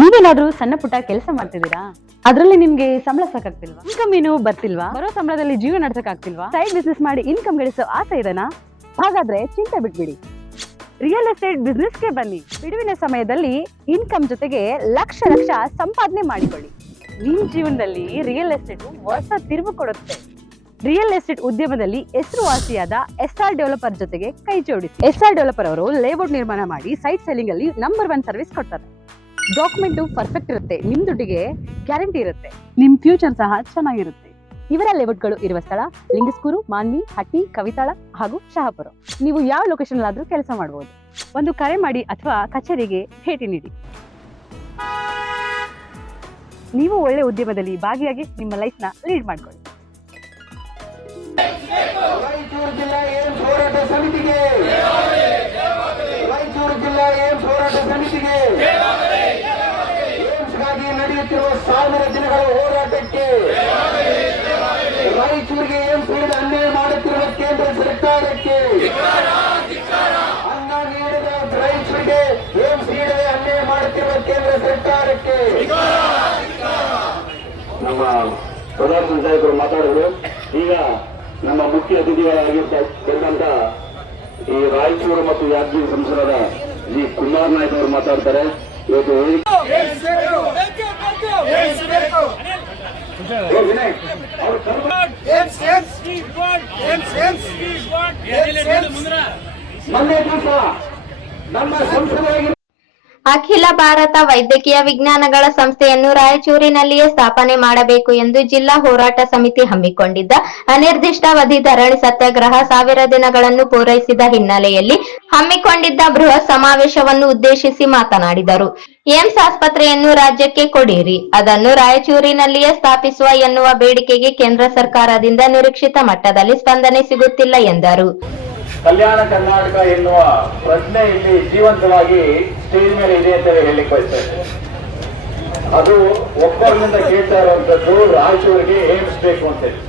ನೀವೇನಾದ್ರೂ ಸಣ್ಣ ಪುಟ್ಟ ಕೆಲಸ ಮಾಡ್ತಿದ್ದೀರಾ? ಅದ್ರಲ್ಲಿ ನಿಮ್ಗೆ ಸಂಬಳ ಸಾಕಾಗ್ತಿಲ್ವಾ? ಇನ್ಕಮ್ ಏನು ಬರ್ತಿಲ್ವಾ? ಬರೋ ಸಂಬಳದಲ್ಲಿ ಜೀವನ ನಡ್ಸಕ್ ಆಗ್ತಿಲ್ವಾ? ಸೈಡ್ ಬಿಸ್ನೆಸ್ ಮಾಡಿ ಇನ್ಕಮ್ ಗಳಿಸೋ ಆಸೆ ಇದೆನಾ? ಹಾಗಾದ್ರೆ ಚಿಂತೆ ಬಿಟ್ಬಿಡಿ, ರಿಯಲ್ ಎಸ್ಟೇಟ್ ಬಿಸ್ನೆಸ್ಗೆ ಬನ್ನಿ. ಬಿಡುವಿನ ಸಮಯದಲ್ಲಿ ಇನ್ಕಮ್ ಜೊತೆಗೆ ಲಕ್ಷ ಲಕ್ಷ ಸಂಪಾದನೆ ಮಾಡಿಕೊಳ್ಳಿ. ನಿಮ್ ಜೀವನದಲ್ಲಿ ರಿಯಲ್ ಎಸ್ಟೇಟ್ ಹೊಸ ತಿರುವು ಕೊಡುತ್ತೆ. ರಿಯಲ್ ಎಸ್ಟೇಟ್ ಉದ್ಯಮದಲ್ಲಿ ಹೆಸರುವಾಸಿಯಾದ SR ಡೆವಲಪರ್ ಜೊತೆಗೆ ಕೈ ಜೋಡಿಸಿ. SR ಡೆವಲಪರ್ ಅವರು ಲೇಔಟ್ ನಿರ್ಮಾಣ ಮಾಡಿ ಸೈಟ್ ಸೆಲ್ಲಿಂಗ್ ಅಲ್ಲಿ ನಂಬರ್ 1 ಸರ್ವಿಸ್ ಕೊಡ್ತಾರೆ. ಡಾಕ್ಯುಮೆಂಟ್ ಪರ್ಫೆಕ್ಟ್ ಇರುತ್ತೆ, ನಿಮ್ ದುಡ್ಡಿಗೆ ಗ್ಯಾರಂಟಿ ಇರುತ್ತೆ, ನಿಮ್ ಫ್ಯೂಚರ್ ಸಹ ಚೆನ್ನಾಗಿರುತ್ತೆ. ಇವರ ಲೇಔಟ್ಗಳು ಇರುವ ಸ್ಥಳ ಲಿಂಗಸ್ಕೂರು, ಮಾನ್ವಿ, ಹಟ್ಟಿ, ಕವಿತಾಳ ಹಾಗೂ ಶಹಾಪುರ. ನೀವು ಯಾವ ಲೊಕೇಶನ್ ಆದ್ರೂ ಕೆಲಸ ಮಾಡಬಹುದು. ಒಂದು ಕರೆ ಮಾಡಿ ಅಥವಾ ಕಚೇರಿಗೆ ಭೇಟಿ ನೀಡಿ. ನೀವು ಒಳ್ಳೆ ಉದ್ಯಮದಲ್ಲಿ ಭಾಗಿಯಾಗಿ ನಿಮ್ಮ ಲೈಫ್ ನ ಲೀಡ್ ಮಾಡ್ಕೊಳ್ಳಿ. ರಾಯಚೂರು ಜಿಲ್ಲಾ ಏಮ್ಸ್ ಹೋರಾಟ ಸಮಿತಿಗೆ, ರಾಯಚೂರು ಜಿಲ್ಲಾ ಏಮ್ಸ್ ಹೋರಾಟ ಸಮಿತಿಗೆ, ಏಮ್ಸ್ಗಾಗಿ ನಡೆಯುತ್ತಿರುವ 1000 ದಿನಗಳ ಹೋರಾಟಕ್ಕೆ, ರಾಯಚೂರಿಗೆ ಏಮ್ಸ್ ಹಿಡಿದು ಅನ್ಯಾಯ ಮಾಡುತ್ತಿರುವ ಕೇಂದ್ರ ಸರ್ಕಾರಕ್ಕೆ, ಅನ್ನ ನೀಡಿದ ರಾಯಚೂರಿಗೆ ಏಮ್ಸ್ ನೀಡದೆ ಅನ್ಯಾಯ ಮಾಡುತ್ತಿರುವ ಕೇಂದ್ರ ಸರ್ಕಾರಕ್ಕೆ. ನಮ್ಮ ಪ್ರಧಾನ ಸಂಚಾಲಕರು ಮಾತಾಡಿದ್ರು. ಈಗ ನಮ್ಮ ಮುಖ್ಯ ಅತಿಥಿಗಳಾಗಿ ಸೇರಿದಂತ ಈ ರಾಯಚೂರು ಮತ್ತು ಯಾದಗಿರಿ ಸಂಸದರ ಜಿ ಕುಮಾರ್ ನಾಯ್ಕ ಅವರು ಮಾತಾಡ್ತಾರೆ. ಇವತ್ತು ಮೊನ್ನೆ ದಿವಸ ನಮ್ಮ ಸಂಸದರಾಗಿ ಅಖಿಲ ಭಾರತ ವೈದ್ಯಕೀಯ ವಿಜ್ಞಾನಗಳ ಸಂಸ್ಥೆಯನ್ನು ರಾಯಚೂರಿನಲ್ಲಿಯೇ ಸ್ಥಾಪನೆ ಮಾಡಬೇಕು ಎಂದು ಜಿಲ್ಲಾ ಹೋರಾಟ ಸಮಿತಿ ಹಮ್ಮಿಕೊಂಡಿದ್ದ ಅನಿರ್ದಿಷ್ಟಾವಧಿ ಧರಣಿ ಸತ್ಯಾಗ್ರಹ 1000 ದಿನಗಳನ್ನು ಪೂರೈಸಿದ ಹಿನ್ನೆಲೆಯಲ್ಲಿ ಹಮ್ಮಿಕೊಂಡಿದ್ದ ಬೃಹತ್ ಸಮಾವೇಶವನ್ನು ಉದ್ದೇಶಿಸಿ ಮಾತನಾಡಿದರು. ಏಮ್ಸ್ ಆಸ್ಪತ್ರೆಯನ್ನು ರಾಜ್ಯಕ್ಕೆ ಕೊಡಿರಿ, ಅದನ್ನು ರಾಯಚೂರಿನಲ್ಲಿಯೇ ಸ್ಥಾಪಿಸುವ ಎನ್ನುವ ಬೇಡಿಕೆಗೆ ಕೇಂದ್ರ ಸರ್ಕಾರದಿಂದ ನಿರೀಕ್ಷಿತ ಮಟ್ಟದಲ್ಲಿ ಸ್ಪಂದನೆ ಸಿಗುತ್ತಿಲ್ಲ ಎಂದರು. ಕಲ್ಯಾಣ ಕರ್ನಾಟಕ ಎನ್ನುವ ಪ್ರಶ್ನೆ ಇಲ್ಲಿ ಜೀವಂತವಾಗಿ ಸ್ಟೇಜ್ ಮೇಲೆ ಇದೆ ಅಂತ ಹೇಳಲಿಕ್ಕೆ ಬಯಸ್ತಾ ಇದ್ದೇನೆ. ಅದು ಒಬ್ಬರಿಂದ ಕೇಳ್ತಾ ಇರುವಂತದ್ದು ರಾಯಚೂರಿಗೆ ಏಮ್ಸ್ ಬೇಕು ಅಂತೇಳಿ.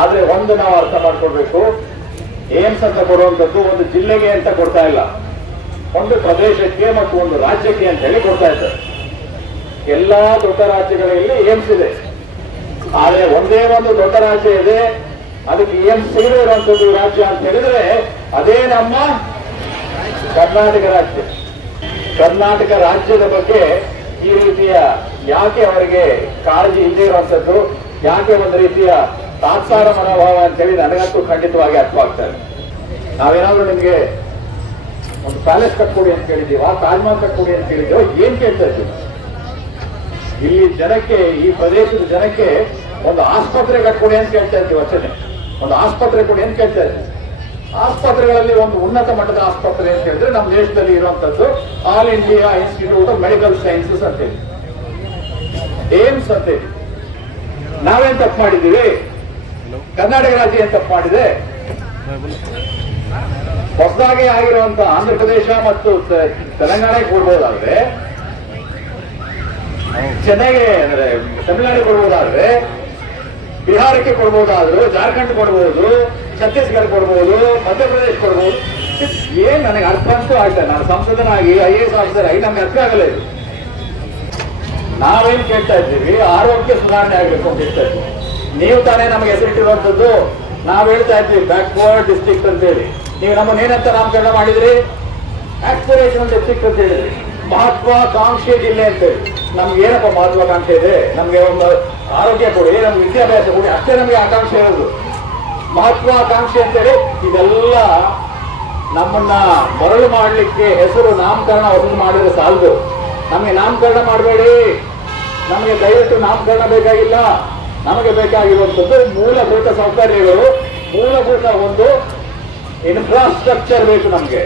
ಆದ್ರೆ ಒಂದು ನಾವು ಅರ್ಥ ಮಾಡ್ಕೊಳ್ಬೇಕು, ಏಮ್ಸ್ ಅಂತ ಕೊಡುವಂತದ್ದು ಒಂದು ಜಿಲ್ಲೆಗೆ ಅಂತ ಕೊಡ್ತಾ ಇಲ್ಲ, ಒಂದು ಪ್ರದೇಶಕ್ಕೆ ಮತ್ತು ಒಂದು ರಾಜ್ಯಕ್ಕೆ ಅಂತ ಹೇಳಿ ಕೊಡ್ತಾ ಇದ್ದಾರೆ. ಎಲ್ಲಾ ದೊಡ್ಡ ರಾಜ್ಯಗಳಲ್ಲಿ ಏಮ್ಸ್ ಇದೆ, ಆದ್ರೆ ಒಂದೇ ಒಂದು ದೊಡ್ಡ ರಾಜ್ಯ ಇದೆ, ಅದಕ್ಕೆ ಏಮ್ಸ್ ಸಿಗದೇ ಇರುವಂತದ್ದು ರಾಜ್ಯ ಅಂತ ಹೇಳಿದ್ರೆ ಅದೇ ನಮ್ಮ ಕರ್ನಾಟಕ ರಾಜ್ಯ. ಕರ್ನಾಟಕ ರಾಜ್ಯದ ಬಗ್ಗೆ ಈ ರೀತಿಯ ಯಾಕೆ ಅವರಿಗೆ ಕಾಳಜಿ ಇಲ್ಲದೆ ಇರುವಂತದ್ದು, ಯಾಕೆ ಒಂದು ರೀತಿಯ ತಾತ್ಸಾರ ಮನೋಭಾವ ಅಂತ ಹೇಳಿ ನನಗಂತೂ ಖಂಡಿತವಾಗಿ ಅರ್ಥವಾಗ್ತದೆ. ನಾವೇನಾದ್ರೂ ನಿಮ್ಗೆ ಒಂದು ಪ್ಯಾಲೇಸ್ ಕಟ್ಕೊಡಿ ಅಂತ ಕೇಳಿದೀವ, ತಾಜ್ಮಹಲ್ ಕಟ್ಕೊಡಿ ಅಂತ ಕೇಳಿದೀವ, ಏನ್ ಕೇಳ್ತಾ ಇದ್ದೀವಿ? ಇಲ್ಲಿ ಜನಕ್ಕೆ, ಈ ಪ್ರದೇಶದ ಜನಕ್ಕೆ ಒಂದು ಆಸ್ಪತ್ರೆ ಕಟ್ಕೊಡಿ ಅಂತ ಕೇಳ್ತಾ ಇದ್ದೀವಿ ಅಷ್ಟೇ. ಒಂದು ಆಸ್ಪತ್ರೆ ಕೊಡಿ ಅಂತ ಕೇಳ್ತಾ ಇದ್ದೀವಿ. ಆಸ್ಪತ್ರೆಗಳಲ್ಲಿ ಒಂದು ಉನ್ನತ ಮಟ್ಟದ ಆಸ್ಪತ್ರೆ ಅಂತ ಹೇಳಿದ್ರೆ ನಮ್ಮ ದೇಶದಲ್ಲಿ ಇರುವಂತದ್ದು all India institute of medical sciences ಅಂತ ಹೇಳಿ, ಏಮ್ಸ್ ಅಂತ ಹೇಳಿ. ನಾವೇನ್ ತಪ್ಪು ಮಾಡಿದ್ದೀವಿ? ಕರ್ನಾಟಕ ರಾಜ್ಯ ಏನ್ ತಪ್ಪು ಮಾಡಿದೆ? ಹೊಸದಾಗಿ ಆಗಿರುವಂತ ಆಂಧ್ರ ಪ್ರದೇಶ ಮತ್ತು ತೆಲಂಗಾಣಕ್ಕೆ ಕೊಡ್ಬೋದಾದ್ರೆ, ಚೆನ್ನೈಗೆ ಅಂದ್ರೆ ತಮಿಳುನಾಡಿಗೆ ಕೊಡ್ಬೋದಾದ್ರೆ, ಬಿಹಾರಕ್ಕೆ ಕೊಡ್ಬೋದಾದ್ರು, ಜಾರ್ಖಂಡ್ ಕೊಡ್ಬೋದು, ಛತ್ತೀಸ್ಗಢ ಕೊಡ್ಬೋದು, ಮಧ್ಯಪ್ರದೇಶ ಕೊಡ್ಬೋದು. ಏನ್ ನನಗೆ ಅರ್ಥ ಅಂತೂ ಆಗ್ತದೆ. ನಾನು ಸಂಸದನಾಗಿ IAS ಆಫೀಸರ್ ಆಗಿ ನಮ್ಗೆ ಅರ್ಥ ಆಗಲ್ಲ ಇದು. ನಾವೇನ್ ಕೇಳ್ತಾ ಇದ್ದೀವಿ? ಆರೋಗ್ಯ ಸುಧಾರಣೆ ಆಗ್ಬೇಕು ಅಂತ ಹೇಳ್ತಾ ಇದ್ದೀವಿ. ನೀವು ತಾನೇ ನಮಗೆ ಹೆಸರಿಟ್ಟಿರುವಂತದ್ದು. ನಾವ್ ಹೇಳ್ತಾ ಇದ್ವಿ ಬ್ಯಾಕ್ವರ್ಡ್ ಡಿಸ್ಟ್ರಿಕ್ಟ್ ಅಂತ ಹೇಳಿ. ನೀವು ನಮ್ಮನ್ನೇನಂತ ನಾಮಕರಣ ಮಾಡಿದ್ರಿ? ಆಸ್ಪಿರೇಷನಲ್ ಡಿಸ್ಟ್ರಿಕ್ಟ್ ಅಂತ ಹೇಳಿದ್ರಿ. ಮಹತ್ವಾಕಾಂಕ್ಷೆ ಜಿಲ್ಲೆ ಅಂತ ಹೇಳಿ. ನಮ್ಗೆ ಏನಪ್ಪ ಮಹತ್ವಾಕಾಂಕ್ಷೆ ಇದೆ? ನಮ್ಗೆ ಒಂದು ಆರೋಗ್ಯ ಕೊಡಿ, ನಮ್ಗೆ ವಿದ್ಯಾಭ್ಯಾಸ ಕೊಡಿ, ಅಷ್ಟೇ ನಮಗೆ ಆಕಾಂಕ್ಷೆ ಇರೋದು. ಮಹತ್ವಾಕಾಂಕ್ಷೆ ಅಂತೇಳಿ ಇದೆಲ್ಲ ನಮ್ಮನ್ನ ಮರಳು ಮಾಡಲಿಕ್ಕೆ ಹೆಸರು ನಾಮಕರಣ ಹೊಸದು ಮಾಡಿದ್ರೆ ಸಾಲದು. ನಮಗೆ ನಾಮಕರಣ ಮಾಡಬೇಡಿ, ನಮಗೆ ದಯವಿಟ್ಟು ನಾಮಕರಣ ಬೇಕಾಗಿಲ್ಲ. ನಮಗೆ ಬೇಕಾಗಿರುವಂಥದ್ದು ಮೂಲಭೂತ ಸೌಕರ್ಯಗಳು, ಮೂಲಭೂತ ಒಂದು ಇನ್ಫ್ರಾಸ್ಟ್ರಕ್ಚರ್ ಬೇಕು. ನಮಗೆ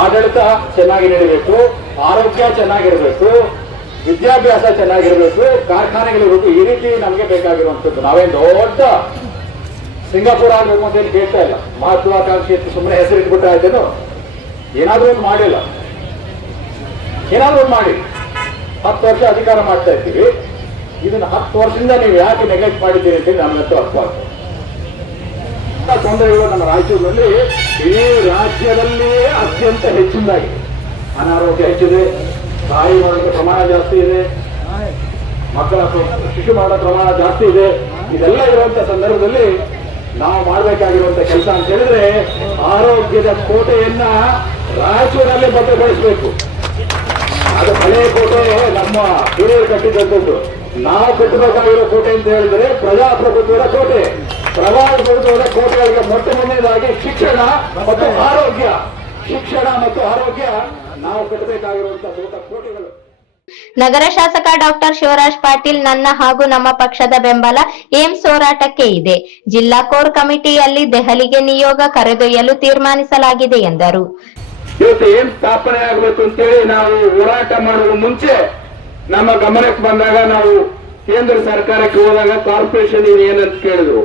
ಆಡಳಿತ ಚೆನ್ನಾಗಿ ನಡೀಬೇಕು, ಆರೋಗ್ಯ ಚೆನ್ನಾಗಿರ್ಬೇಕು, ವಿದ್ಯಾಭ್ಯಾಸ ಚೆನ್ನಾಗಿರ್ಬೇಕು, ಕಾರ್ಖಾನೆಗಳಿರ್ಬೇಕು. ಈ ರೀತಿ ನಮಗೆ ಬೇಕಾಗಿರುವಂಥದ್ದು. ನಾವೇನು ದೊಡ್ಡ ಸಿಂಗಾಪುರ ಆಗಬೇಕು ಅಂತ ಹೇಳಿ ಕೇಳ್ತಾ ಇಲ್ಲ. ಮಹತ್ವಾಕಾಂಕ್ಷಿ ಅಂತ ಸುಮ್ಮನೆ ಹೆಸರಿಟ್ಬಿಟ್ಟ ಇದ್ದೇನು? ಏನಾದ್ರೂ ಒಂದು ಮಾಡಿಲ್ಲ, ಏನಾದ್ರೂ ಒಂದು ಮಾಡಿ. 10 ವರ್ಷ ಅಧಿಕಾರ ಮಾಡ್ತಾ ಇದ್ದೀವಿ. ಇದನ್ನ 10 ವರ್ಷದಿಂದ ನೀವು ಯಾಕೆ ನೆಗ್ಲೆಕ್ಟ್ ಮಾಡಿದ್ದೀರಿ ಅಂತೇಳಿ ನಮಗಂತೂ ಅರ್ಥವಾಗ್ತದೆ. ತೊಂದರೆಗಳು ನಮ್ಮ ರಾಯಚೂರಿನಲ್ಲಿ ಇಡೀ ರಾಜ್ಯದಲ್ಲಿಯೇ ಅತ್ಯಂತ ಹೆಚ್ಚಿನದಾಗಿದೆ. ಅನಾರೋಗ್ಯ ಹೆಚ್ಚಿದೆ, ತಾಯಿ ಮರಣದ ಪ್ರಮಾಣ ಜಾಸ್ತಿ ಇದೆ, ಮಕ್ಕಳ ಶಿಶು ಮರಣ ಪ್ರಮಾಣ ಜಾಸ್ತಿ ಇದೆ. ಇದೆಲ್ಲ ಇರುವಂತ ಸಂದರ್ಭದಲ್ಲಿ ನಾವು ಮಾಡಬೇಕಾಗಿರುವಂತ ಕೆಲಸ ಅಂತ ಹೇಳಿದ್ರೆ ಆರೋಗ್ಯದ ಕೋಟೆಯನ್ನ ರಾಯಚೂರಲ್ಲಿ ಭದ್ರಪಡಿಸಬೇಕು. ಅದು ಹಳೆಯ ಕೋಟೆ ನಮ್ಮ ಹಿರಿಯರು ಕಟ್ಟಿದಂಥದ್ದು. ನಾವು ಕಟ್ಟಬೇಕಾಗಿರೋ ಕೋಟೆ ಅಂತ ಹೇಳಿದ್ರೆ ಪ್ರಜಾಪ್ರಭುತ್ವದ ಕೋಟೆ. ಪ್ರಜಾಪ್ರಭುತ್ವದ ಕೋಟೆಗಳಿಗೆ ಮೊಟ್ಟ ಮೊದಲನೇದಾಗಿ ಶಿಕ್ಷಣ ಮತ್ತು ಆರೋಗ್ಯ. ಶಿಕ್ಷಣ ಮತ್ತು ಆರೋಗ್ಯ ನಾವು ಕಟ್ಟಬೇಕಾಗಿರುವಂತಹ ದೊಡ್ಡ ಕೋಟೆಗಳು. ನಗರ ಶಾಸಕ ಡಾಕ್ಟರ್ ಶಿವರಾಜ್ ಪಾಟೀಲ್ ನನ್ನ ಹಾಗೂ ನಮ್ಮ ಪಕ್ಷದ ಬೆಂಬಲ ಏಮ್ಸ್ ಹೋರಾಟಕ್ಕೆ ಇದೆ. ಜಿಲ್ಲಾ ಕೋರ್ ಕಮಿಟಿಯಲ್ಲಿ ದೆಹಲಿಗೆ ನಿಯೋಗ ಕರೆದೊಯ್ಯಲು ತೀರ್ಮಾನಿಸಲಾಗಿದೆ ಎಂದರು. ಇವತ್ತು ಏನ್ ಸ್ಥಾಪನೆ ಆಗಬೇಕು ಅಂತೇಳಿ ನಾವು ಹೋರಾಟ ಮಾಡುವ ಮುಂಚೆ ನಮ್ಮ ಗಮನಕ್ಕೆ ಬಂದಾಗ ನಾವು ಕೇಂದ್ರ ಸರ್ಕಾರಕ್ಕೆ ಹೋದಾಗ ಕಾರ್ಪೊರೇಷನ್ ಇದೆ ಏನಂತ ಕೇಳಿದ್ರು,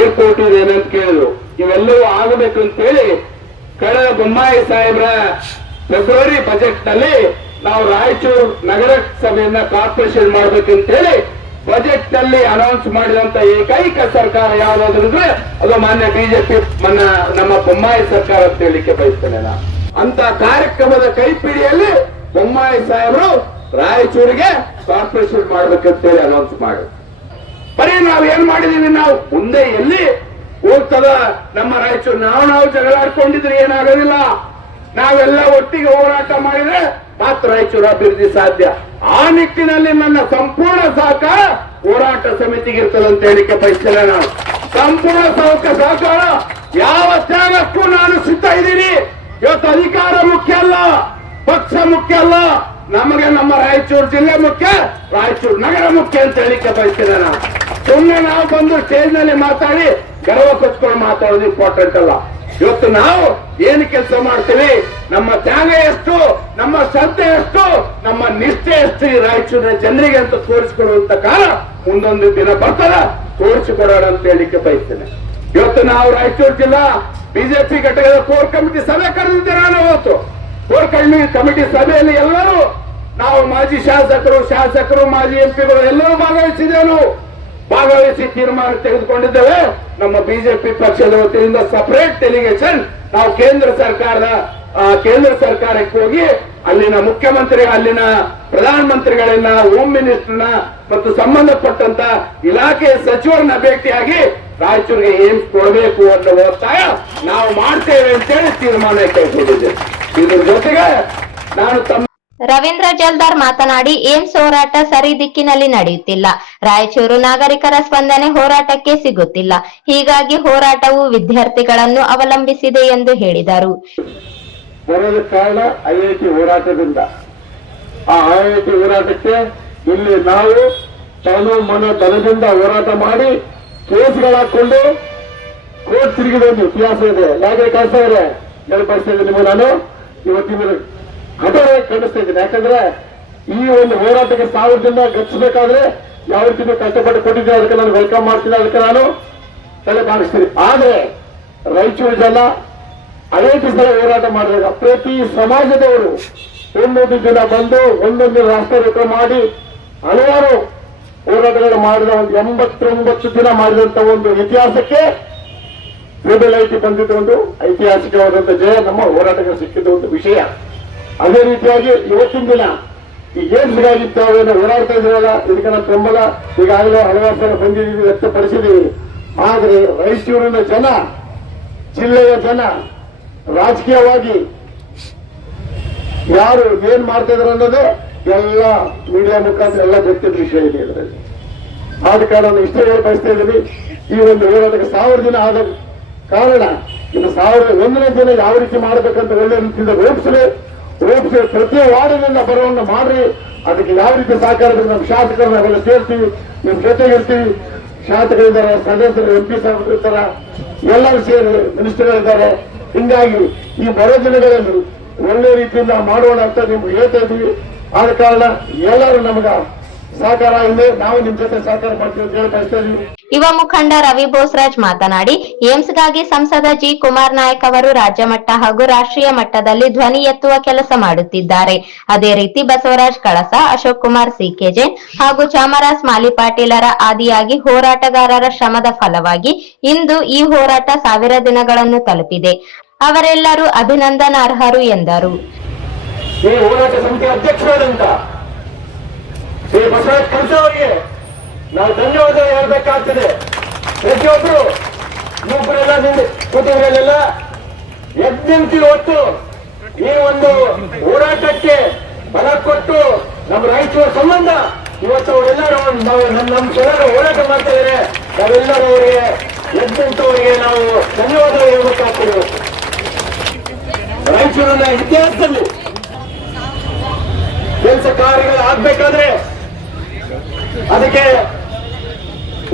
ಏರ್ಪೋರ್ಟ್ ಇದೆ ಏನಂತ ಕೇಳಿದ್ರು. ಇವೆಲ್ಲವೂ ಆಗಬೇಕು ಅಂತೇಳಿ ಕಳೆದ ಬೊಮ್ಮಾಯಿ ಸಾಹೇಬ್ರ ಫೆಬ್ರವರಿ ಬಜೆಟ್ ನಲ್ಲಿ ನಾವು ರಾಯಚೂರು ನಗರ ಸಭೆಯನ್ನ ಕಾರ್ಪೊರೇಷನ್ ಮಾಡಬೇಕಂತೇಳಿ ಬಜೆಟ್ ನಲ್ಲಿ ಅನೌನ್ಸ್ ಮಾಡಿದಂತ ಏಕೈಕ ಸರ್ಕಾರ ಯಾವ್ದಾದ್ರೆ ಅದು ಮಾನ್ಯ ಬಿಜೆಪಿ ನಮ್ಮ ಬೊಮ್ಮಾಯಿ ಸರ್ಕಾರ ಅಂತ ಹೇಳಲಿಕ್ಕೆ ಬಯಸ್ತೇನೆ ನಾನು. ಅಂತ ಕಾರ್ಯಕ್ರಮದ ಕೈಪಿಡಿಯಲ್ಲಿ ಬೊಮ್ಮಾಯಿ ಸಾಹೇಬರು ರಾಯಚೂರಿಗೆ ಕಾರ್ಪೊರೇಷನ್ ಮಾಡ್ಬೇಕಂತೇಳಿ ಅನೌನ್ಸ್ ಮಾಡಿ ಬರೀ ನಾವ್ ಏನ್ ಮಾಡಿದೀವಿ, ನಾವು ಮುಂದೆ ಎಲ್ಲಿ ಹೋಗ್ತದ ನಮ್ಮ ರಾಯಚೂರು, ನಾವು ಜಗಳಾಡ್ಕೊಂಡಿದ್ರೆ ಏನಾಗೋದಿಲ್ಲ. ನಾವೆಲ್ಲ ಒಟ್ಟಿಗೆ ಹೋರಾಟ ಮಾಡಿದ್ರೆ ಮಾತ್ರ ರಾಯಚೂರು ಅಭಿವೃದ್ಧಿ ಸಾಧ್ಯ. ಆ ನಿಟ್ಟಿನಲ್ಲಿ ನನ್ನ ಸಂಪೂರ್ಣ ಸಹಕಾರ ಹೋರಾಟ ಸಮಿತಿಗೆ ಇರ್ತದೆ ಅಂತ ಹೇಳಿಕೆ ಬಯಸ್ತೇನೆ ನಾನು. ಸಂಪೂರ್ಣ ಸಹಕಾರ ಯಾವ ತ್ಯಾಗಕ್ಕೂ ನಾನು ಸಿದ್ಧ ಇದ್ದೀನಿ. ಇವತ್ತು ಅಧಿಕಾರ ಮುಖ್ಯ ಅಲ್ಲ, ಪಕ್ಷ ಮುಖ್ಯ ಅಲ್ಲ, ನಮಗೆ ನಮ್ಮ ರಾಯಚೂರು ಜಿಲ್ಲೆ ಮುಖ್ಯ, ರಾಯಚೂರು ನಗರ ಮುಖ್ಯ ಅಂತ ಹೇಳಿಕೆ ಬಯಸ್ತೇನೆ ನಾನು. ಸುಮ್ಮನೆ ನಾವು ಬಂದು ಸ್ಟೇಜ್ ನಲ್ಲಿ ಮಾತಾಡಿ ಗರ್ವ ಕೊಚ್ಕೊಂಡು ಮಾತಾಡೋದು ಇಂಪಾರ್ಟೆಂಟ್ ಅಲ್ಲ. ಇವತ್ತು ನಾವು ಏನು ಕೆಲಸ ಮಾಡ್ತೀವಿ, ನಮ್ಮ ತ್ಯಾಗ ಎಷ್ಟು, ನಮ್ಮ ಶ್ರದ್ಧೆ ಎಷ್ಟು, ನಮ್ಮ ನಿಷ್ಠೆ ಎಷ್ಟು ಈ ರಾಯಚೂರಿನ ಜನರಿಗೆ ಅಂತ ತೋರಿಸಿಕೊಡುವಂತ ಕಾಲ ಮುಂದೊಂದು ದಿನ ಬರ್ತದ, ತೋರಿಸಿಕೊಡೋಣ ಅಂತ ಹೇಳಿಕೆ ಬಯಸ್ತೇನೆ. ಇವತ್ತು ನಾವು ರಾಯಚೂರು ಜಿಲ್ಲಾ ಬಿಜೆಪಿ ಘಟಕದ ಕೋರ್ ಕಮಿಟಿ ಸಭೆ ಕರೆದಿದ್ದೆ ನಾನು. ಇವತ್ತು ಕೋರ್ ಕಮಿಟಿ ಸಭೆಯಲ್ಲಿ ಎಲ್ಲರೂ ನಾವು ಮಾಜಿ ಶಾಸಕರು ಮಾಜಿ ಎಂಪಿಗಳು ಎಲ್ಲರೂ ಭಾಗವಹಿಸಿದೆವು. ಭಾಗವಹಿಸಿ ತೀರ್ಮಾನ ತೆಗೆದುಕೊಂಡಿದ್ದೇವೆ. ನಮ್ಮ ಬಿಜೆಪಿ ಪಕ್ಷದ ವತಿಯಿಂದ ಸಪರೇಟ್ ಡೆಲಿಗೇಷನ್ ನಾವು ಕೇಂದ್ರ ಸರ್ಕಾರಕ್ಕೆ ಹೋಗಿ ಅಲ್ಲಿನ ಮುಖ್ಯಮಂತ್ರಿ, ಅಲ್ಲಿನ ಪ್ರಧಾನಮಂತ್ರಿಗಳನ್ನ, ಹೋಮ್ ಮಿನಿಸ್ಟರ್ನ ಮತ್ತು ಸಂಬಂಧಪಟ್ಟಂತ ಇಲಾಖೆಯ ಸಚಿವರನ್ನ ಭೇಟಿಯಾಗಿ ರಾಯಚೂರಿಗೆ ಏಮ್ಸ್ ಕೊಡಬೇಕು ಅನ್ನೋ ಒತ್ತಾಯ ನಾವು ಮಾಡ್ತೇವೆ ಅಂತೇಳಿ ತೀರ್ಮಾನ ಕೈಗೊಂಡಿದ್ದೇವೆ. ಇದ್ರ ಜೊತೆಗೆ ನಾನು ರವೀಂದ್ರ ಜಲ್ದಾರ್ ಮಾತನಾಡಿ ಏಮ್ಸ್ ಹೋರಾಟ ಸರಿ ದಿಕ್ಕಿನಲ್ಲಿ ನಡೆಯುತ್ತಿಲ್ಲ. ರಾಯಚೂರು ನಾಗರಿಕರ ಸ್ಪಂದನೆ ಹೋರಾಟಕ್ಕೆ ಸಿಗುತ್ತಿಲ್ಲ. ಹೀಗಾಗಿ ಹೋರಾಟವು ವಿದ್ಯಾರ್ಥಿಗಳನ್ನು ಅವಲಂಬಿಸಿದೆ ಎಂದು ಹೇಳಿದರು. ಬರೋದ ಕಾರಣ ಐಐಟಿ ಹೋರಾಟದಿಂದ. ಆ ಐಐಟಿ ಹೋರಾಟಕ್ಕೆ ಇಲ್ಲಿ ನಾವು ತನು ಮನ ಧನದಿಂದ ಹೋರಾಟ ಮಾಡಿ ಕೇಸ್ಗಳಾಕೊಂಡು ಕೋರ್ಟ್ ತಿರುಗಿದ ಒಂದು ಇತಿಹಾಸ ಇದೆ. ಯಾಕೆ ಕಳಿಸ್ತಾ ಇದೆ ನೆನಪಿಸ್ತಾ ಇದ್ದೀನಿ ನಿಮಗೆ ನಾನು ಇವತ್ತಿನ ಘಟನೆ ಖಂಡಿಸ್ತಾ ಇದ್ದೀನಿ. ಯಾಕಂದ್ರೆ ಈ ಒಂದು ಹೋರಾಟಕ್ಕೆ 1000 ಜನ ಗಚ್ಚಬೇಕಾದ್ರೆ ಯಾವ ರೀತಿ ಕಷ್ಟಪಟ್ಟು ಕೊಟ್ಟಿದ್ದೆ, ಅದಕ್ಕೆ ನಾನು ವೆಲ್ಕಮ್ ಮಾಡ್ತೀನಿ, ಅದಕ್ಕೆ ನಾನು ತಲೆ ಬಾಗಿಸ್ತೀನಿ. ಆದ್ರೆ ರಾಯಚೂರು ಜನ ಐಐಟಿ ಸಲ ಹೋರಾಟ ಮಾಡಿದಾಗ ಪ್ರತಿ ಸಮಾಜದವರು ಒಂದೊಂದು ದಿನ ಬಂದು ಒಂದೊಂದು ರಾಷ್ಟ್ರ ಮಾಡಿ ಹಲವಾರು ಹೋರಾಟಗಳು ಮಾಡಿದ ಒಂದು 89 ದಿನ ಮಾಡಿದಂತ ಒಂದು ಇತಿಹಾಸಕ್ಕೆ ಟ್ರಿಬಲ್ ಐಟಿ ಬಂದಿದ್ದ ಒಂದು ಐತಿಹಾಸಿಕವಾದಂತ ಜಯ ನಮ್ಮ ಹೋರಾಟಕ್ಕೆ ಸಿಕ್ಕಿದ್ದ ಒಂದು ವಿಷಯ. ಅದೇ ರೀತಿಯಾಗಿ ಇವತ್ತಿನ ದಿನ ಈ ಏಮ್ಸ್ಗಾಗಿ ತಾವೇನು ಹೋರಾಡ್ತಾ ಇದ್ರಲ್ಲ, ಇದಕ್ಕೆ ನಮ್ಮ ಬೆಂಬಲ ಈಗಾಗಲೇ ಹಲವಾರು ಸಲ ಬಂದಿದ್ದೀವಿ, ವ್ಯಕ್ತಪಡಿಸಿದ್ದೀವಿ. ಆದರೆ ರಾಯಚೂರಿನ ಜನ, ಜಿಲ್ಲೆಯ ಜನ ರಾಜಕೀಯವಾಗಿ ಯಾರು ಏನ್ ಮಾಡ್ತಾ ಇದಾರೆ ಅನ್ನೋದೇ ಎಲ್ಲ ಮೀಡಿಯಾ ಮುಖಾಂತರ ಎಲ್ಲ ಗೊತ್ತಿದ್ದ ವಿಷಯ ಇದೆ ಇದರಲ್ಲಿ. ಆದ ಕಾರಣ ಇಷ್ಟೇ ಹೇಳಿ ಬಯಸ್ತಾ ಇದ್ದೀನಿ. ಈ ಒಂದು ಹೋರಾಟಕ್ಕೆ 1000 ದಿನ ಆದ ಕಾರಣ ಇನ್ನು 1001ನೇ ದಿನ ಯಾವ ರೀತಿ ಮಾಡಬೇಕಂತ ಒಳ್ಳೆ ರೀತಿಯಿಂದ ರೂಪಿಸಿ ಪ್ರತಿ ವಾರ್ಡಿನಿಂದ ಬರವನ್ನು ಮಾಡ್ರಿ. ಅದಕ್ಕೆ ಯಾವ ರೀತಿ ಸಹಕಾರ ನಮ್ಮ ಶಾಸಕರನ್ನ ಅವೆಲ್ಲ ಸೇರ್ತೀವಿ, ನಿಮ್ ಜೊತೆಗಿರ್ತೀವಿ. ಶಾಸಕರಿದ್ದಾರೆ, ಸದಸ್ಯರು, MP ಸಾಹೇಬರಿರ್ತಾರ, ಎಲ್ಲರೂ ಸೇರಿ ಮಿನಿಸ್ಟರ್ಗಳಿದ್ದಾರೆ. ಹಿಂಗಾಗಿ ಈ ಬರೋ ದಿನಗಳಲ್ಲಿ ಒಳ್ಳೆ ರೀತಿಯಿಂದ ಮಾಡೋಣ ಅಂತ ನಿಮ್ಗೆ ಹೇಳ್ತಾ ಇದ್ದೀವಿ. ಆದ ಕಾರಣ ಎಲ್ಲರೂ ನಮಗ ಸಹಕಾರ ಇದೆ, ನಾವು ನಿಮ್ ಜೊತೆ ಸಹಕಾರ ಮಾಡ್ತೀವಿ ಅಂತ ಹೇಳಿ ಬಯಸ್ತಾ ಇದ್ದೀವಿ. ಯುವ ಮುಖಂಡ ರವಿ ಬೋಸರಾಜ್ ಮಾತನಾಡಿ ಏಮ್ಸ್ಗಾಗಿ ಸಂಸದ ಜಿ ಕುಮಾರ್ ನಾಯಕ್ ಅವರು ರಾಜ್ಯ ಮಟ್ಟ ಹಾಗೂ ರಾಷ್ಟ್ರೀಯ ಮಟ್ಟದಲ್ಲಿ ಧ್ವನಿ ಎತ್ತುವ ಕೆಲಸ ಮಾಡುತ್ತಿದ್ದಾರೆ. ಅದೇ ರೀತಿ ಬಸವರಾಜ್ ಕಳಸ, ಅಶೋಕ್ ಕುಮಾರ್ ಸಿಕೆಜೆ ಹಾಗೂ ಚಾಮರಾಜ್ ಮಾಲಿ ಪಾಟೀಲರ ಆದಿಯಾಗಿ ಹೋರಾಟಗಾರರ ಶ್ರಮದ ಫಲವಾಗಿ ಇಂದು ಈ ಹೋರಾಟ 1000 ದಿನಗಳನ್ನು ತಲುಪಿದೆ. ಅವರೆಲ್ಲರೂ ಅಭಿನಂದನಾರ್ಹರು ಎಂದರು. ಈ ಹೋರಾಟ ಸಮಿತಿ ಅಧ್ಯಕ್ಷರಾದಂತ ಶ್ರೀ ಬಸವರಾಜ್ ಕಳಸ ಅವರಿಗೆ ನಾವು ಧನ್ಯವಾದ ಹೇಳ್ಬೇಕಾಗ್ತದೆ. ಪ್ರತಿಯೊಬ್ಬರು ಯುವಕರೆಲ್ಲ ಕೂತಿಯವರೆಲ್ಲ ಎದ್ದಿಂತಿ ಹೊತ್ತು ಈ ಒಂದು ಹೋರಾಟಕ್ಕೆ ಬಲ ಕೊಟ್ಟು ನಮ್ಮ ರಾಯಚೂರು ಸಂಬಂಧ ಇವತ್ತು ಅವರೆಲ್ಲರೂ ನಮ್ಮ ಜನರು ಹೋರಾಟ ಮಾಡ್ತಾ ಇದ್ದಾರೆ. ನಾವೆಲ್ಲರೂ ಅವರಿಗೆ ಎದ್ದಿಂತವರಿಗೆ ನಾವು ಧನ್ಯವಾದ ಹೇಳ್ಬೇಕಾಗ್ತದೆ. ರಾಯಚೂರಿನ ಇತಿಹಾಸದಲ್ಲಿ ಕೆಲಸ ಕಾರ್ಯಗಳು ಆಗ್ಬೇಕಾದ್ರೆ ಅದಕ್ಕೆ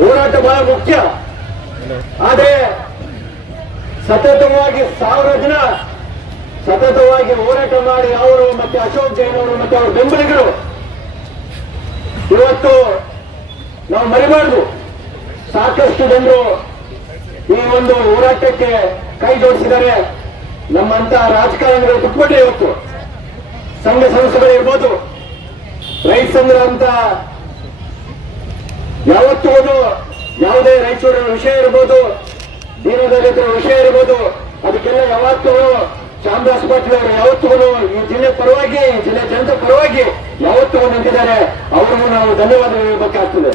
ಹೋರಾಟ ಬಹಳ ಮುಖ್ಯ. ಆದ್ರೆ ಸತತವಾಗಿ 1000 ದಿನ ಸತತವಾಗಿ ಹೋರಾಟ ಮಾಡಿ ಅವರು ಮತ್ತೆ ಅಶೋಕ್ ಜೈನ್ ಅವರು ಮತ್ತೆ ಅವರ ಬೆಂಬಲಿಗರು ಇವತ್ತು ನಾವು ಮರಿಬಾರ್ದು. ಸಾಕಷ್ಟು ಜನರು ಈ ಒಂದು ಹೋರಾಟಕ್ಕೆ ಕೈ ಜೋಡಿಸಿದ್ದಾರೆ. ನಮ್ಮಂತ ರಾಜಕಾರಣಿಗಳು ಕುತ್ಕೊಂಡ್ರೆ ಇವತ್ತು ಸಂಘ ಸಂಸ್ಥೆಗಳು ಇರ್ಬೋದು, ರೈತ ಸಂಘ ಅಂತ ಯಾವತ್ತೂ ಯಾವುದೇ ರಾಯಚೂರಿನ ವಿಷಯ ಇರ್ಬೋದು, ದೀನದಲಿತರ ವಿಷಯ ಇರ್ಬೋದು, ಅದಕ್ಕೆಲ್ಲ ಯಾವತ್ತೂ ಚಾಮರಾಜ ಪಾಟೀಲ್ ಅವರು ಯಾವತ್ತೂ ಈ ಜಿಲ್ಲೆ ಪರವಾಗಿ, ಈ ಜಿಲ್ಲೆ ಜನತೆ ಪರವಾಗಿ ಯಾವತ್ತೂ ನಿಂತಿದ್ದಾರೆ. ಅವರಿಗೂ ನಾವು ಧನ್ಯವಾದ ಹೇಳಬೇಕಾಗ್ತದೆ.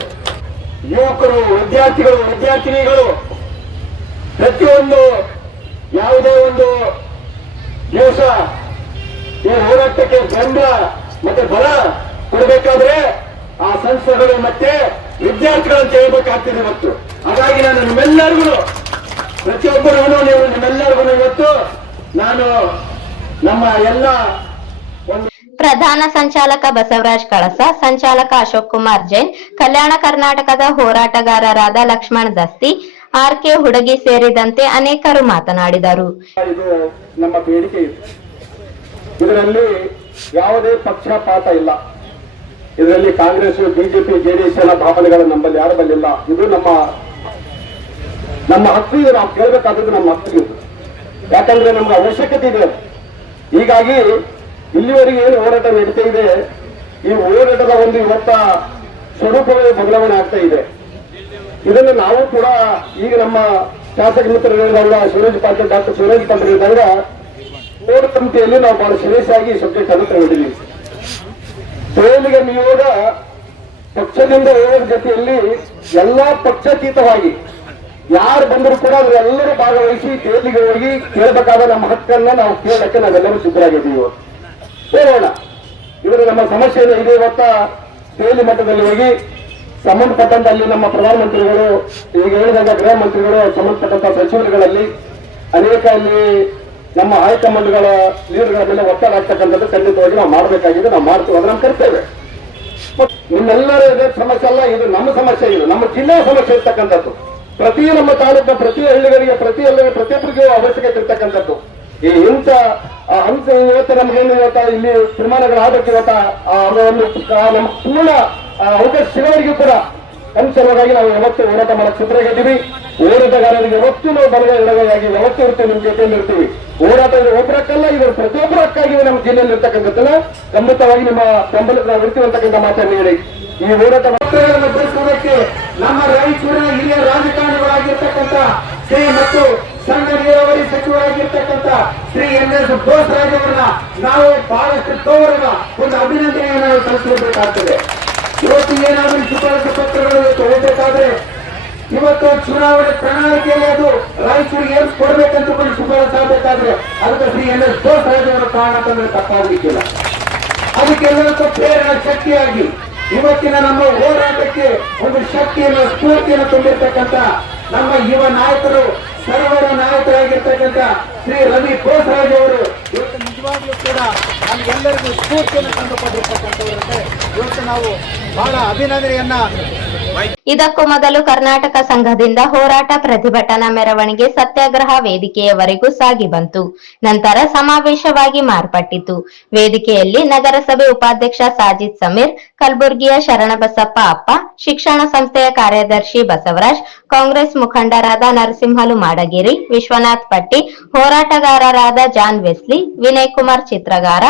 ಯುವಕರು, ವಿದ್ಯಾರ್ಥಿಗಳು, ವಿದ್ಯಾರ್ಥಿನಿಗಳು ಪ್ರತಿಯೊಂದು ಯಾವುದೇ ಒಂದು ದಿವಸ ಈ ಹೋರಾಟಕ್ಕೆ ಬೆಂಬಲ ಮತ್ತೆ ಬಲ ಕೊಡಬೇಕಾದ್ರೆ ಆ ಸಂಸ್ಥೆಗಳು ಮತ್ತೆ ವಿದ್ಯಾರ್ಥಿಗಳಂತ ಹೇಳ್ಬೇಕಾಗ್ತದೆ ಇವತ್ತು. ಹಾಗಾಗಿ ನಾನು ನಿಮ್ಮೆಲ್ಲರಿಗೂ ಪ್ರತಿಯೊಬ್ಬರಿಗೂ ನಿಮ್ಮೆಲ್ಲರಿಗೂ ಇವತ್ತು ನಾನು ನಮ್ಮ ಎಲ್ಲ ಒಂದು ಪ್ರಧಾನ ಸಂಚಾಲಕ ಬಸವರಾಜ್ ಕಳಸ, ಸಂಚಾಲಕ ಅಶೋಕ್ ಕುಮಾರ್ ಜೈನ್, ಕಲ್ಯಾಣ ಕರ್ನಾಟಕದ ಹೋರಾಟಗಾರರಾದ ಲಕ್ಷ್ಮಣ್ ದಸ್ತಿ, ಆರ್.ಕೆ. ಹುಡಗಿ ಸೇರಿದಂತೆ ಅನೇಕರು ಮಾತನಾಡಿದರು. ಇದು ನಮ್ಮ ಬೇಡಿಕೆ ಇದೆ. ಇದರಲ್ಲಿ ಯಾವುದೇ ಪಕ್ಷಪಾತ ಇಲ್ಲ. ಇದರಲ್ಲಿ ಕಾಂಗ್ರೆಸ್, ಬಿಜೆಪಿ, ಜೆಡಿಎಸ್ ಎಲ್ಲ ಭಾವನೆಗಳು ನಮ್ಮಲ್ಲಿ ಯಾರ ಬಲ್ಲಿಲ್ಲ. ಇದು ನಮ್ಮ ಹಕ್ಕು. ಇದು ನಾವು ಕೇಳಬೇಕಾದದ್ದು ನಮ್ಮ ಹಕ್ಕು. ಯಾಕಂದ್ರೆ ನಮ್ಗೆ ಅವಶ್ಯಕತೆ ಇದೆ. ಹೀಗಾಗಿ ಇಲ್ಲಿವರೆಗೆ ಏನು ಹೋರಾಟ ನಡೀತಾ ಇದೆ, ಈ ಹೋರಾಟದ ಒಂದು ಇವತ್ತ ಸ್ವರೂಪವೇ ಬದಲಾವಣೆ ಆಗ್ತಾ ಇದೆ. ಇದನ್ನು ನಾವು ಕೂಡ ಈಗ ನಮ್ಮ ಶಾಸಕ ಮಿತ್ರರಿದ್ದಾಗ ಶಿವರಾಜ್ ಪಾಟೀಲ್, ಡಾಕ್ಟರ್ ಶಿವರಾಜ್ ಪಾಟೀಲ್ ಇದ್ದಾಗ ಹೋರಾಟ ಸಮಿತಿಯಲ್ಲಿ ನಾವು ಬಹಳ ಸೀರಿಯಸ್ ಆಗಿ ಈ ಸಬ್ಜೆಕ್ಟ್ ಅನ್ನು ತಗೊಂಡಿದ್ದೀವಿ. ತೋಳಿಗೆ ನಿಯೋಗ ಪಕ್ಷದಿಂದ ಹೋಗೋದ ಜೊತೆಯಲ್ಲಿ ಎಲ್ಲಾ ಪಕ್ಷಾತೀತವಾಗಿ ಯಾರು ಬಂದರೂ ಕೂಡ ಅವರೆಲ್ಲರೂ ಭಾಗವಹಿಸಿ ತೇಲಿಗೆ ಹೋಗಿ ಕೇಳಬೇಕಾದ ನಮ್ಮ ಹಕ್ಕನ್ನ ನಾವು ಕೇಳಕ್ಕೆ ನಾವೆಲ್ಲರೂ ಸಿದ್ಧರಾಗಿದ್ದೀವಿ. ಹೋಗೋಣ. ಇವರು ನಮ್ಮ ಸಮಸ್ಯೆ ಇದೆ. ಇವತ್ತ ತೇಲಿ ಮಟ್ಟದಲ್ಲಿ ಹೋಗಿ ಸಂಬಂಧಪಟ್ಟಂತ ಅಲ್ಲಿ ನಮ್ಮ ಪ್ರಧಾನಮಂತ್ರಿಗಳು, ಈಗ ಹೇಳಿದಾಗ ಗೃಹ ಮಂತ್ರಿಗಳು, ಸಂಬಂಧಪಟ್ಟಂತ ಸಚಿವರುಗಳಲ್ಲಿ ಅನೇಕ ಅಲ್ಲಿ ನಮ್ಮ ಹೈಕಮಾಂಡ್ಗಳ ಲೀಡರ್ಗಳ ಮೇಲೆ ಒತ್ತಡ ಆಗ್ತಕ್ಕಂಥದ್ದು ಖಂಡಿತವಾಗಿ ನಾವು ಮಾಡಬೇಕಾಗಿದೆ. ನಾವು ಮಾಡ್ತೀವಿ, ಅದು ನಮ್ಮ ಕರ್ತವ್ಯ. ನಿಮ್ಮೆಲ್ಲರ ಇದೇ ಸಮಸ್ಯೆ ಅಲ್ಲ, ಇದು ನಮ್ಮ ಸಮಸ್ಯೆ. ಇದು ನಮ್ಮ ಜಿಲ್ಲೆಯ ಸಮಸ್ಯೆ ಇರ್ತಕ್ಕಂಥದ್ದು. ಪ್ರತಿ ನಮ್ಮ ತಾಲೂಕಿನ ಪ್ರತಿ ಹಳ್ಳಿಗಳಿಗೆ, ಪ್ರತಿಯೊಬ್ಬರಿಗೂ ಅವಶ್ಯಕತೆ ಇರ್ತಕ್ಕಂಥದ್ದು. ಈ ಇಂಥ ಹಂತ ಇವತ್ತು ನಮ್ಗೇನು ಇವತ್ತ ಇಲ್ಲಿ ತೀರ್ಮಾನಗಳಾಗಬೇಕು. ಇವತ್ತ ಒಂದು ನಮ್ಮ ಪೂರ್ಣ ಅವಕಾಶ ಸಿಗೋವರೆಗೂ ಕೂಡ ಅನುಸರವಾಗಿ ನಾವು ಯಾವತ್ತೂ ಹೋರಾಟ ಮಾಡಕ್ಕೆ ಸಿದ್ಧರಾಗಿದ್ದೀವಿ. ಹೋರಾಟಗಾರರಿಗೆ ಯಾವತ್ತೂ ನಾವು ಬಲಗೈಯಾಗಿ ಯಾವತ್ತೂ ಇರ್ತೀವಿ, ನಿಮ್ಮ ಜೊತೆಯಲ್ಲಿ ಇರ್ತೀವಿ. ಹೋರಾಟ ಒಬ್ಬರಕ್ಕಲ್ಲ, ಇವರು ಪ್ರತಿಯೊಬ್ಬರ ಹಕ್ಕಾಗಿ ನಮ್ಮ ಜಿಲ್ಲೆಯಲ್ಲಿ ಇರ್ತಕ್ಕಂಥದ್ದನ್ನ ಖಂಡಿತವಾಗಿ ನಿಮ್ಮ ಬೆಂಬಲಕ್ಕೆ ನಾವು ಇರ್ತೀವಿ ಅಂತಕ್ಕಂಥ ಮಾತನ್ನು ಹೇಳಿ ಈ ಹೋರಾಟ ಬೆಳೆಸುವುದಕ್ಕೆ ನಮ್ಮ ರಾಯಚೂರಿನ ಹಿರಿಯ ರಾಜಕಾರಣಿಗಳಾಗಿರ್ತಕ್ಕಂಥ ಶ್ರೀ ಮತ್ತು ಸಂಘ ನೀರಾವರಿ ಸಚಿವರಾಗಿರ್ತಕ್ಕಂಥ ಶ್ರೀ ಎನ್.ಎಸ್. ಬೋಸರಾಜ್ ಅವರನ್ನ ನಾವು ಬಹಳಷ್ಟು ಗೌರವ ಒಂದು ಅಭಿನಂದನೆಯನ್ನು ನಾವು ಸಲ್ಲಿಸಬೇಕಾಗ್ತದೆ. ಇವತ್ತು ಏನಾದರೂ ಶಿಫಾರಸು ಪತ್ರಗಳು ತಗೋಬೇಕಾದ್ರೆ ಇವತ್ತು ಚುನಾವಣೆ ಪ್ರಣಾಳಿಕೆಯಲ್ಲಿ ಅದು ರಾಯಚೂರಿಗೆ ಏನು ಕೊಡಬೇಕಂತ ಶಿಫಾರಸು ಆಗಬೇಕಾದ್ರೆ ಅದಕ್ಕೆ ಶ್ರೀ ಎನ್.ಎಸ್. ಬೋಸರಾಜ್ ಅವರ ಕಾರಣ ತಂದ್ರೆ ತಪ್ಪಾಗಲಿಕ್ಕಿಲ್ಲ. ಅದಕ್ಕೆಲ್ಲದಕ್ಕೂ ಪ್ರೇರಣಾ ಶಕ್ತಿಯಾಗಿ ಇವತ್ತಿನ ನಮ್ಮ ಹೋರಾಟಕ್ಕೆ ಒಂದು ಶಕ್ತಿಯನ್ನು, ಸ್ಫೂರ್ತಿಯನ್ನು ತುಂಬಿರ್ತಕ್ಕಂಥ ನಮ್ಮ ಯುವ ನಾಯಕರು, ಸರ್ವರ ನಾಯಕರಾಗಿರ್ತಕ್ಕಂಥ ಶ್ರೀ ರವಿ ಬೋಸರಾಜ್ ಅವರು ಇವತ್ತು ನಿಜವಾಗ್ಲೂ ಕೂಡ ನಮ್ಗೆಲ್ಲರಿಗೂ ಸ್ಫೂರ್ತಿಯನ್ನು ತಂದುಕೊಂಡಿರ್ತಕ್ಕಂಥವರಿಗೆ ಇವತ್ತು ನಾವು ಬಹಳ ಅಭಿನಂದನೆಯನ್ನ. ಇದಕ್ಕೂ ಮೊದಲು ಕರ್ನಾಟಕ ಸಂಘದಿಂದ ಹೋರಾಟ ಪ್ರತಿಭಟನಾ ಮೆರವಣಿಗೆ ಸತ್ಯಾಗ್ರಹ ವೇದಿಕೆಯವರೆಗೂ ಸಾಗಿ ಬಂತು. ನಂತರ ಸಮಾವೇಶವಾಗಿ ಮಾರ್ಪಟ್ಟಿತು. ವೇದಿಕೆಯಲ್ಲಿ ನಗರಸಭೆ ಉಪಾಧ್ಯಕ್ಷ ಸಾಜಿದ್ ಸಮೀರ್, ಕಲಬುರಗಿಯ ಶರಣಬಸಪ್ಪ ಅಪ್ಪ, ಶಿಕ್ಷಣ ಸಂಸ್ಥೆಯ ಕಾರ್ಯದರ್ಶಿ ಬಸವರಾಜ್, ಕಾಂಗ್ರೆಸ್ ಮುಖಂಡರಾದ ನರಸಿಂಹಲು ಮಾಡಗಿರಿ, ವಿಶ್ವನಾಥ್ ಪಟ್ಟಿ, ಹೋರಾಟಗಾರರಾದ John Wesley, Vinay Kumar Chitragara,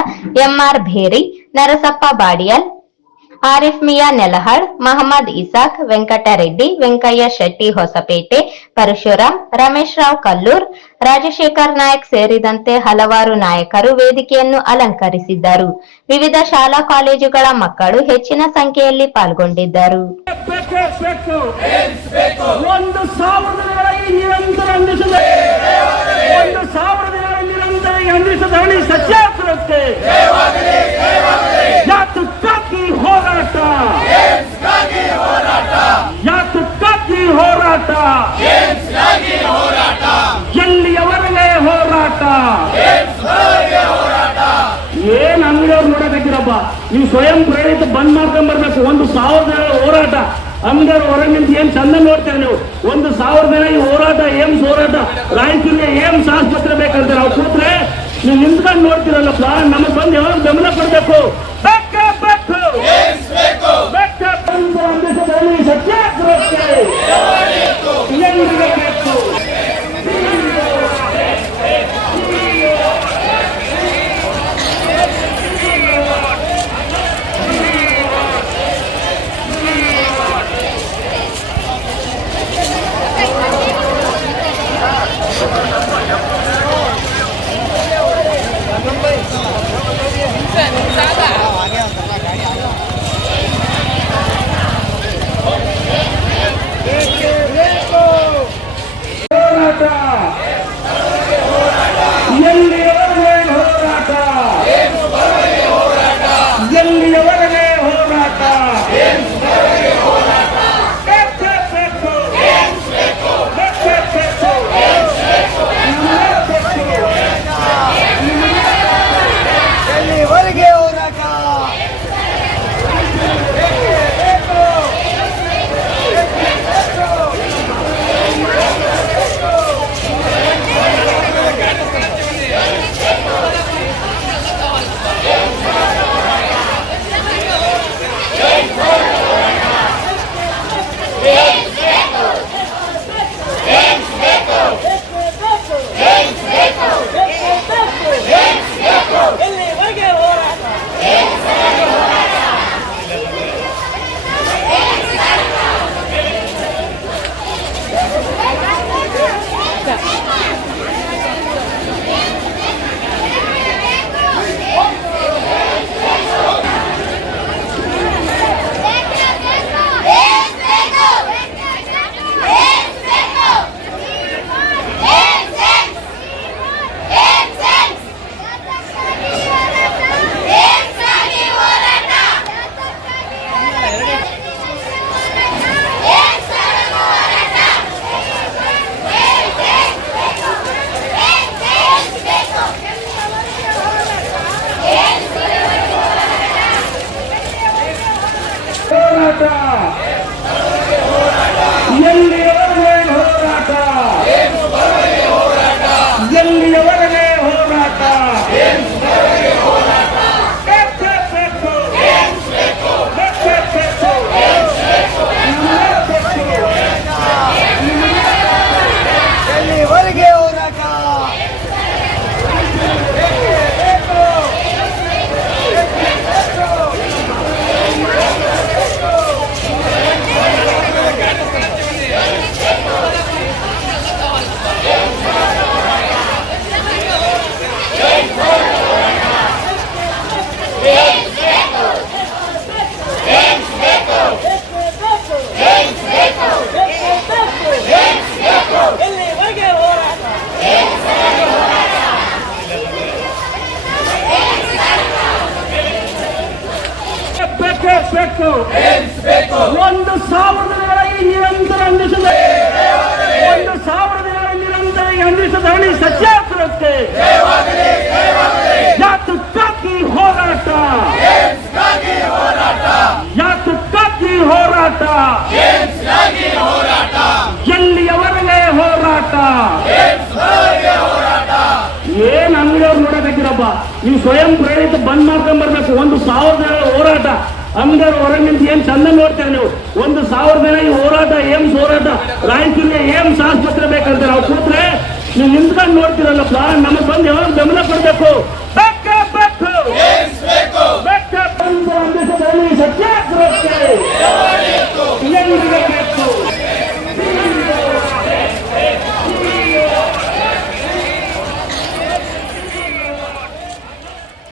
M R Bheri, Narasappa Badiyal, Arif Miya Nelahal, Mohammad Isaq, Venkatareddy, Venkayya Shetty Hosapete, Parashuram, Ramesh Rao Kallur, Rajashekhar Nayak ಸೇರಿದಂತೆ ಹಲವಾರು ನಾಯಕರು ವೇದಿಕೆಯನ್ನು ಅಲಂಕರಿಸಿದ್ದರು. ವಿವಿಧ ಶಾಲಾ ಕಾಲೇಜುಗಳ ಮಕ್ಕಳು ಹೆಚ್ಚಿನ ಸಂಖ್ಯೆಯಲ್ಲಿ ಪಾಲ್ಗೊಂಡಿದ್ದರು. 1,000 ದಿನಗಳಲ್ಲಿ ನಿರಂತರ ಯಂತ್ರಿಸದವಳಿ ಸತ್ಯಾಗ್ರಹಕ್ಕೆ ಯಾತಕ್ಕಾಗಿ ಹೋರಾಟ, ಯಾತಕ್ಕಾಗಿ ಹೋರಾಟ, ಎಲ್ಲಿಯವರೆಗೆ ಹೋರಾಟ. ಏನ್ ಅಂಗಡಿಯವ್ರು ನೋಡಕತ್ತೀರಪ್ಪ, ನೀವು ಸ್ವಯಂ ಪ್ರೇರಿತ ಬಂದ್ ಮಾಡ್ಕೊಂಡ್ ಬರ್ಬೇಕು. 1,000 ಹೋರಾಟ, ಅಂಗಡಿಯವ್ರು ಹೊರಗೆ ನಿಂತು ಏನ್ ಚಂದ ನೋಡ್ತೀರ ನೀವು. 1,000 ದಿನ ಈ ಹೋರಾಟ, ಏಮ್ಸ್ ಹೋರಾಟ, ರಾಯಚೂರಿಗೆ ಏಮ್ಸ್ ಆಸ್ಪತ್ರೆ ಬೇಕಂತ ನಾವು ಕೂತ್ರೆ ನೀವು ನಿಂತ್ಕೊಂಡು ನೋಡ್ತೀರಲ್ಲಪ್ಪ. ನಮಗೆ ಬಂದು ಯಾವಾಗ ಬೆಂಬಲ ಕೊಡ್ಬೇಕು. ಸತ್ಯಾಗ್ರಹಕ್ಕೆ ಎಲ್ಲಿಗೆ ಬೇಕು. ಎಲ್ಲಿಯವರೆಗೆ ಹೋರಾಟ, ಎಲ್ಲಿವರೆಗೆ ಹೋರಾಟ. ಎಲ್ಲಿಯವರೆಗೆ ಹೋರಾಟ, ಎಲ್ಲಿಯವರೆಗೆ ಹೋರಾಟ. ಎಲ್ಲಿವರೆಗೆ ಹೋರಾಟ. ಬೇಕು. 1,000 ದಿನಗಳಲ್ಲಿ ನಿರಂತರ 1,000 ದಿನಗಳಲ್ಲಿ ನಿರಂತರ ಯಂತ್ರಿಸದವಳಿ ಸತ್ಯಾಗ್ರಹಕ್ಕೆ ಯಾತಕ್ಕಾಗಿ ಹೋರಾಟ, ಯಾತಕ್ಕಾಗಿ ಹೋರಾಟ, ಎಲ್ಲಿಯವರೆಗೆ ಹೋರಾಟ. ಏನ್ ಅಂಗಡಿಯವ್ರು ನೋಡಕತ್ತೀರಪ್ಪ, ನೀವು ಸ್ವಯಂ ಪ್ರೇರಿತ ಬಂದ್ ಮಾಡ್ಕೊಂಡ್ ಬರ್ಬೇಕು. 1,000 ಹೋರಾಟ, ಅಂಗಡಿಯವ್ರು ಹೊರಗೆ ನಿಂತು ಏನ್ ಚಂದ ನೋಡ್ತೀರ ನೀವು. 1,000 ದಿನ ಈ ಹೋರಾಟ, ಏಮ್ಸ್ ಹೋರಾಟ, ರಾಯಚೂರಿಗೆ ಏಮ್ಸ್ ಆಸ್ಪತ್ರೆ ಬೇಕಂತ ನಾವು ಕೂತ್ರೆ ನೀವು ನಿಂತ್ಕೊಂಡು ನೋಡ್ತೀರಲ್ಲಪ್ಪ. ನಮಗೆ ಬಂದು ಯಾವಾಗ ಬೆಂಬಲ ಕೊಡ್ಬೇಕು.